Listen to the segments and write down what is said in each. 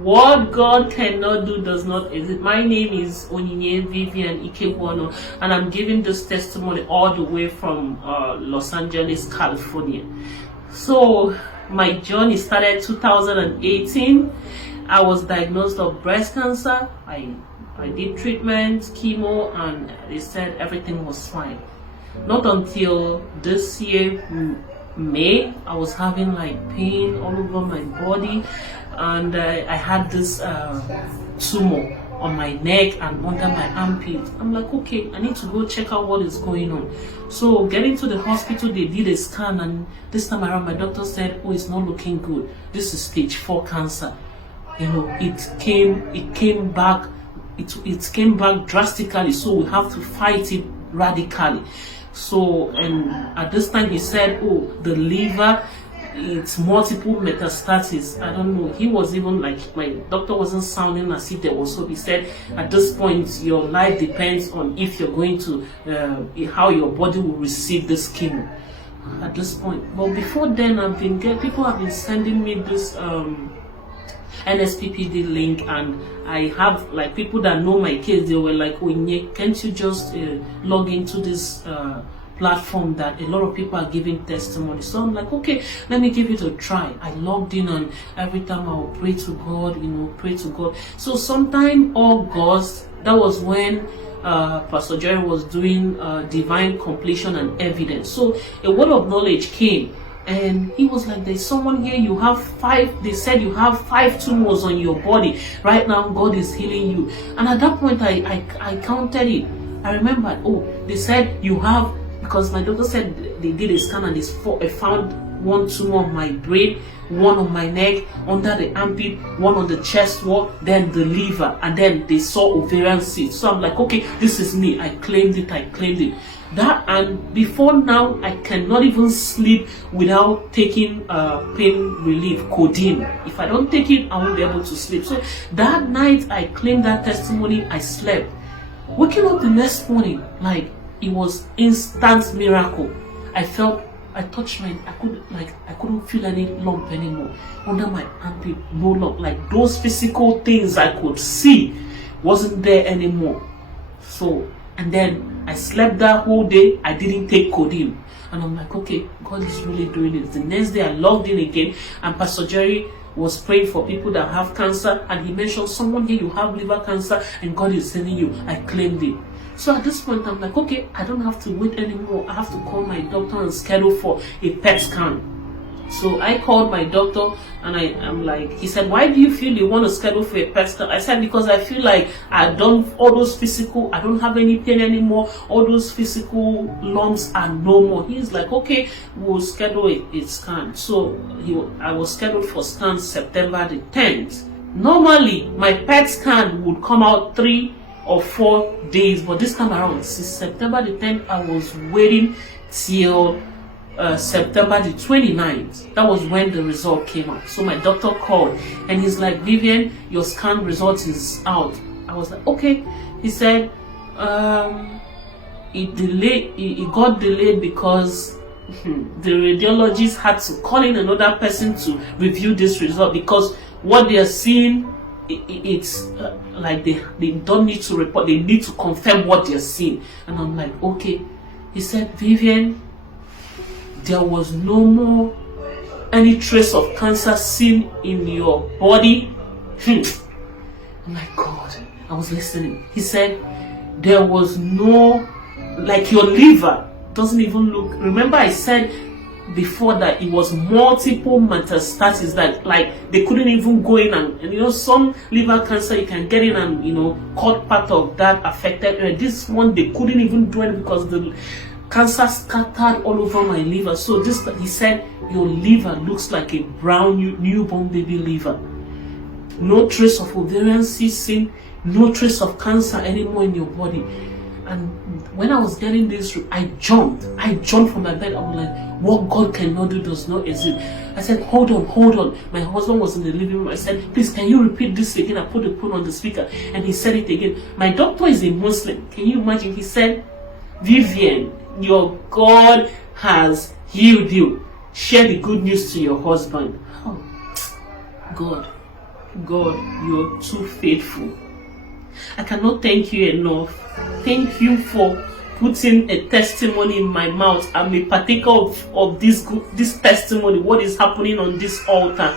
What God cannot do does not exist. My name is Onyinye Vivian Ikegwano, and I'm giving this testimony all the way from Los Angeles, California. So my journey started 2018. I was diagnosed of breast cancer. I did treatment, chemo, and they said everything was fine. Not until this year, May, I was having like pain all over my body, and I had this tumor on my neck and under my armpit. I'm like, okay, I need to go check out what is going on. So getting to the hospital, they did a scan, and this time around my doctor said, oh, it's not looking good. This is stage 4 cancer. You know, it came back drastically, so we have to fight it radically. So, and at this time he said, oh, the liver, it's multiple metastasis. I don't know. He was even like, my doctor wasn't sounding as if there was hope. He said, at this point, your life depends on if you're going to, how your body will receive this chemo. At this point, but before then, people have been sending me this NSPPD link, and I have like people that know my case. They were like, oh, can't you just log into this platform that a lot of people are giving testimony? So I'm like, okay, let me give it a try. I logged in, and every time I will pray to God, pray to God. So sometime August, that was when Pastor Jerry was doing divine completion and evidence. So a word of knowledge came, and he was like, there's someone here, you have 5, they said you have 5 tumors on your body. Right now, God is healing you. And at that point, I counted it. I remembered, oh, they said you have, because my doctor said they did a scan, and they found 1 tumor on my brain, 1 on my neck, under the armpit, 1 on the chest wall, then the liver, and then they saw ovarian cyst. So I'm like, okay, this is me. I claimed it. That, and before now, I cannot even sleep without taking pain relief, codeine. If I don't take it, I won't be able to sleep. So that night, I claimed that testimony. I slept. Waking up the next morning, like, it was instant miracle. I touched I couldn't feel any lump anymore under my armpit. No lump. Like, those physical things I could see wasn't there anymore. So, and then I slept that whole day. I didn't take codeine. And I'm like, okay, God is really doing it. The next day I logged in again, and Pastor Jerry was praying for people that have cancer, and he mentioned, someone here, you have liver cancer, and God is sending you. I claimed it. So at this point, I'm like, okay, I don't have to wait anymore. I have to call my doctor and schedule for a PET scan. So I called my doctor, and I'm like, he said, why do you feel you want to schedule for a PET scan? I said, because I feel like I've done all those physical, I don't have any pain anymore. All those physical lumps are no more. He's like, okay, we'll schedule a scan. So I was scheduled for scan September the 10th. Normally, my PET scan would come out 3 or 4 days, but this time around, since September the 10th, I was waiting till September the 29th. That was when the result came out. So my doctor called, and he's like, Vivian, your scan result is out. I was like, okay. He said it got delayed because the radiologist had to call in another person to review this result, because what they are seeing, it's like they don't need to report, they need to confirm what they're seeing. And I'm like, okay. He said, Vivian, there was no more any trace of cancer seen in your body. I'm like, God, I was listening. He said, there was no, like, your liver doesn't even look, remember I said before that it was multiple metastases, that like they couldn't even go in, and some liver cancer you can get in and cut part of that affected area. This one they couldn't even do it because the cancer scattered all over my liver. So he said, your liver looks like a brown newborn baby liver. No trace of ovarian cyst seen, no trace of cancer anymore in your body. And when I was getting this, I jumped from my bed. I was like, what God cannot do does not exist. I said, hold on. My husband was in the living room. I said, please, can you repeat this again? I put the phone on the speaker, and he said it again. My doctor is a Muslim. Can you imagine? He said, Vivian, your God has healed you. Share the good news to your husband. Oh, God. God, you're too faithful. I cannot thank you enough. Thank you for putting a testimony in my mouth. I'm a partaker of this testimony, what is happening on this altar.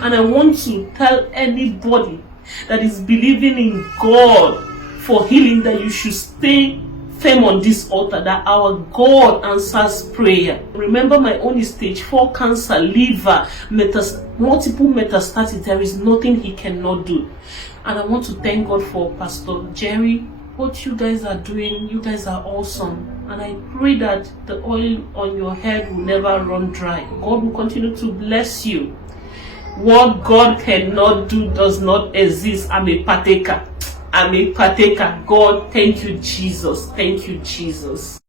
And I want to tell anybody that is believing in God for healing that you should stay firm on this altar, that our God answers prayer. Remember, my own is stage 4 cancer, liver, multiple metastasis. There is nothing he cannot do. And I want to thank God for Pastor Jerry. What you guys are doing, you guys are awesome. And I pray that the oil on your head will never run dry. God will continue to bless you. What God cannot do does not exist. I'm a partaker. I'm a partaker. God, thank you, Jesus. Thank you, Jesus.